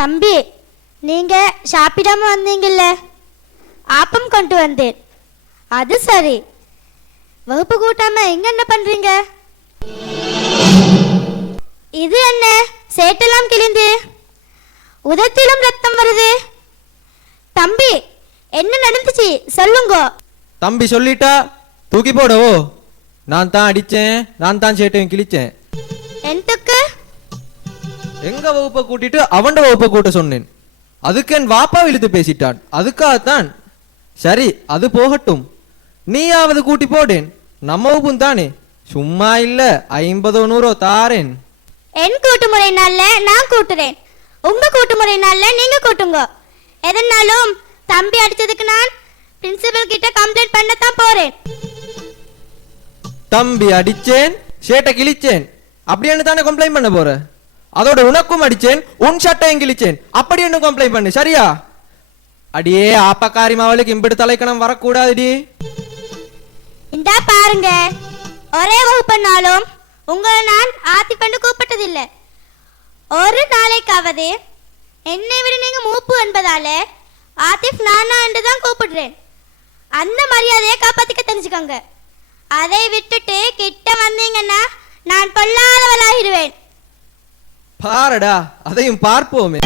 தம்பி, நீங்க சாப்பிடாம வந்தீங்கல்ல, ஆப்பம் கொண்டு வந்தேன். அது சரி, வகுப்பு கூட்டாம எங்க என்ன பண்றீங்க? இது என்ன சேட்டெல்லாம் கிழிந்து உதட்டிலும் ரத்தம் வருது? தம்பி, என்ன நடந்துச்சு சொல்லுங்க. தம்பி சொல்லிட்டா தூக்கி போடவோ? நான் தான் அடிச்சேன், நான் தான் சேட்டையும் கிழிச்சேன். என்துக்கு எங்க வகுப்பை கூட்டிட்டு அவன் வகுப்பை கூட்ட சொன்னேன். அதுக்கு என் வாப்பா இழுத்து பேசிட்டான். அதுக்காகத்தான். சரி, அது போகட்டும். நீயாவது கூட்டி போடேன். நம்ம வகுப்பும் தானே, சும்மா இல்ல 50 100 தாரேன். என் கூட்டுமுறை நாள்ல நான் கூட்டுறேன், உங்க கூட்டுமுறை நாள்ல நீங்க கூட்டுங்க. எதனாலும் தம்பி அடிச்சதுக்கு நான் பிரின்சிபல் கிட்ட கம்ப்ளைண்ட் பண்ணத்தான் போறேன். தம்பி அடிச்சேன், சேட்டை கிழிச்சேன் அப்படின்னு தானே கம்ப்ளைண்ட் பண்ண போற? அதோட உனக்கும் அடிச்சேன், உன் சட்டையும் கிழிச்சேன் அப்படி என்ன கம்ப்ளைண்ட் பண்ணு, சரியா? அடியே ஆப்பக்காரி மாவளுக்கு இம்பிடு தலைக்கணம் வரக்கூடாதுடி. இந்தா பாருங்க, ஒரே வகுப்புனாலும் உங்களை நான் ஆத்தி பண்ணு கூப்பிட்டதில்லை. ஒரு நாளைக்காவது என்னை விட நீங்க மூப்பு என்பதால ஆத்திப் நானா என்று தான் கூப்பிடுறேன். அந்த மரியாதையை காப்பாத்திக்க தெரிஞ்சுக்கோங்க. அதை விட்டுட்டு கிட்ட வந்தீங்கன்னா நான் பாரடா, அதையும் பார்ப்போமே.